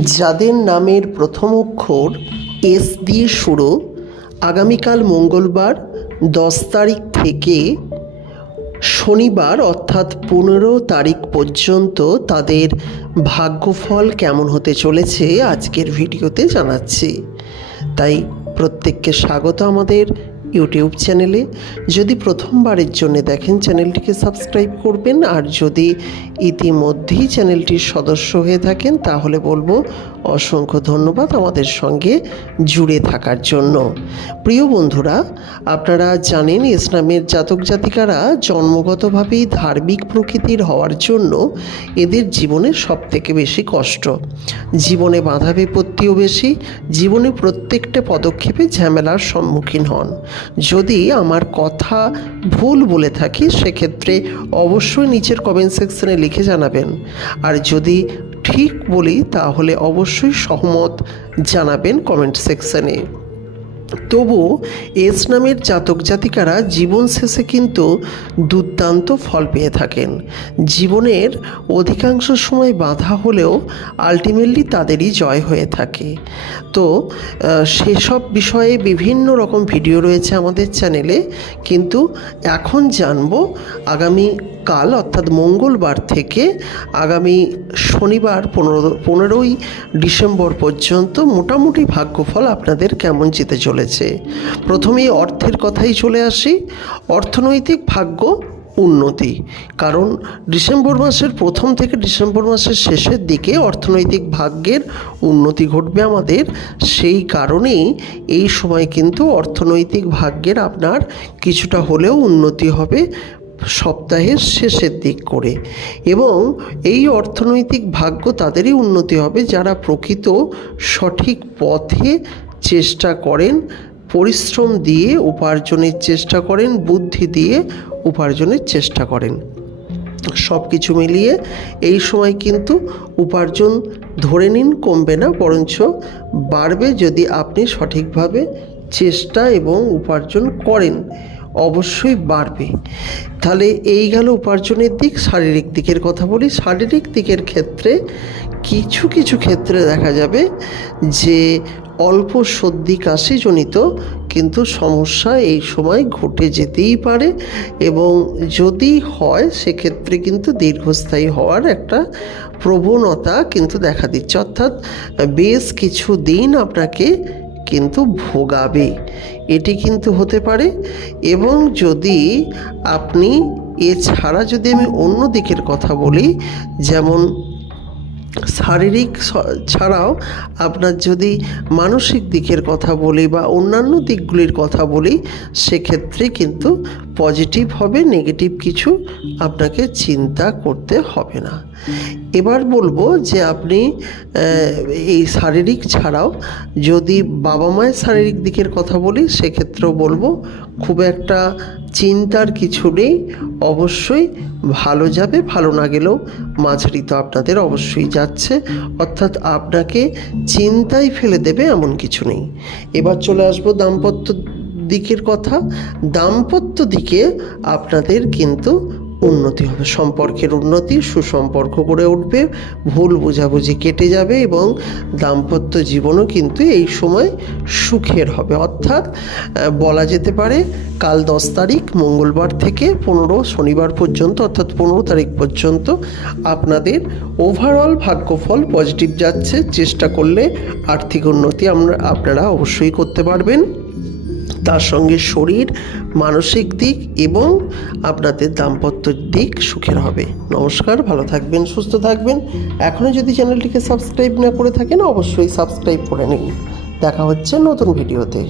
যাদের নামের প্রথম অক্ষর এস দিয়ে শুরু, আগামীকাল মঙ্গলবার, দশ তারিখ থেকে শনিবার, অর্থাৎ পনেরো তারিখ পর্যন্ত তাদের ভাগ্যফল কেমন হতে চলেছে, আজকের ভিডিওতে জানাচ্ছি। তাই প্রত্যেককে স্বাগত আমাদের ইউটিউব চ্যানেলে যদি প্রথমবারের জন্য দেখেন চ্যানেলটিকে সাবস্ক্রাইব করবেন, আর যদি ইতিমধ্যেই চ্যানেলটির সদস্য হয়ে থাকেন, তাহলে বলব অসংখ্য ধন্যবাদ আমাদের সঙ্গে জুড়ে থাকার জন্য। প্রিয় বন্ধুরা, আপনারা জানেন ইসলামের জাতক জাতিকারা জন্মগতভাবেই ধার্মিক প্রকৃতির হওয়ার জন্য এদের জীবনে সবথেকে বেশি কষ্ট। জীবনে বাধা বিপত্তিও বেশি, জীবনে প্রত্যেকটা পদক্ষেপে ঝামেলার সম্মুখীন হন। যদি আমার কথা ভুল বলে থাকি, সেক্ষেত্রে অবশ্যই নিচের কমেন্ট সেকশনে লিখে জানাবেন। আর যদি ঠিক বলি তাহলে অবশ্যই সহমত জানাবেন কমেন্ট সেকশনে। তবু এস নামের জাতক জাতিকারা জীবন শেষে কিন্তু দুর্দান্ত ফল পেয়ে থাকেন। জীবনের অধিকাংশ সময় বাধা হলেও আলটিমেটলি তাদেরই জয় হয়ে থাকে। তো সেসব বিষয়ে বিভিন্ন রকম ভিডিও রয়েছে আমাদের চ্যানেলে কিন্তু এখন জানব আগামী কাল, অর্থাৎ মঙ্গলবার থেকে আগামী শনিবার পনেরো, পনেরোই ডিসেম্বর পর্যন্ত মোটামুটি ভাগ্যফল আপনাদের কেমন যেতে চলেছে? প্রথমেই অর্থের কথাই চলে আসি। অর্থনৈতিক ভাগ্য, উন্নতি। কারণ ডিসেম্বর মাসের প্রথম থেকে ডিসেম্বর মাসের শেষের দিকে অর্থনৈতিক ভাগ্যের উন্নতি ঘটবে আমাদের। সেই কারণেই এই সময় কিন্তু অর্থনৈতিক ভাগ্যের আপনার কিছুটা হলেও উন্নতি হবে সপ্তাহের শেষের দিক করে। এবং এই অর্থনৈতিক ভাগ্য তাদেরই উন্নতি হবে যারা প্রকৃত সঠিক পথে চেষ্টা করেন পরিশ্রম দিয়ে উপার্জনের চেষ্টা করেন, বুদ্ধি দিয়ে উপার্জনের চেষ্টা করেন। সব কিছু মিলিয়ে এই সময় কিন্তু উপার্জন ধরে নিন, কমবে না, বরঞ্চ বাড়বে যদি আপনি সঠিকভাবে চেষ্টা এবং উপার্জন করেন। অবশ্যই বাড়বে। তাহলে এই গেল উপার্জনের দিক। শারীরিক দিকের কথা বলি। শারীরিক দিকের ক্ষেত্রে কিছু কিছু ক্ষেত্রে দেখা যাবে যে অল্প সর্দি, কাশিজনিত কিন্তু সমস্যা এই সময় ঘটে যেতেই পারে এবং যদি হয়, সেক্ষেত্রে কিন্তু দীর্ঘস্থায়ী হওয়ার একটা প্রবণতা কিন্তু দেখা দিচ্ছে। অর্থাৎ বেশ কিছু দিন আপনাকে কিন্তু ভোগাবে। এটি কিন্তু হতে পারে। এবং যদি আপনি এছাড়া যদি আমি অন্য দিকের কথা বলি, যেমন শারীরিক ছাড়াও আপনার যদি মানসিক দিকের কথা বলি বা অন্যান্য দিকগুলির কথা বলি, সেক্ষেত্রে কিন্তু পজিটিভ হবে নেগেটিভ কিছু আপনাকে চিন্তা করতে হবে না। এবার বলব যে আপনি এই শারীরিক ছাড়াও যদি বাবা মায়ের শারীরিক দিকের কথা বলি, সেক্ষেত্রেও বলব খুব একটা চিন্তার কিছু নেই। অবশ্যই ভালো যাবে, ভালো না গেলেও মাঝারি তো আপনাদের অবশ্যই যাচ্ছে। অর্থাৎ আপনাকে চিন্তায় ফেলে দেবে এমন কিছু নেই। এবার চলে আসব দাম্পত্য দিকের কথা, দাম্পত্য দিকে আপনাদের কিন্তু উন্নতি হবে। সম্পর্কের উন্নতি, সুসম্পর্ক গড়ে উঠবে, ভুল বোঝাবুঝি কেটে যাবে এবং দাম্পত্য জীবনও কিন্তু এই সময় সুখের হবে। অর্থাৎ বলা যেতে পারে কাল দশ তারিখ, মঙ্গলবার থেকে পনেরো শনিবার পর্যন্ত, অর্থাৎ পনেরো তারিখ পর্যন্ত আপনাদের ওভারঅল ভাগ্যফল পজিটিভ যাচ্ছে। চেষ্টা করলে আর্থিক উন্নতি আমরা, আপনারা অবশ্যই করতে পারবেন। তার সঙ্গে শরীর, মানসিক দিক এবং আপনাদের দাম্পত্য দিক সুখের হবে। নমস্কার, ভালো থাকবেন, সুস্থ থাকবেন। এখনও যদি চ্যানেলটিকে সাবস্ক্রাইব না করে থাকেন, অবশ্যই সাবস্ক্রাইব করে নিন। দেখা হচ্ছে নতুন ভিডিওতে।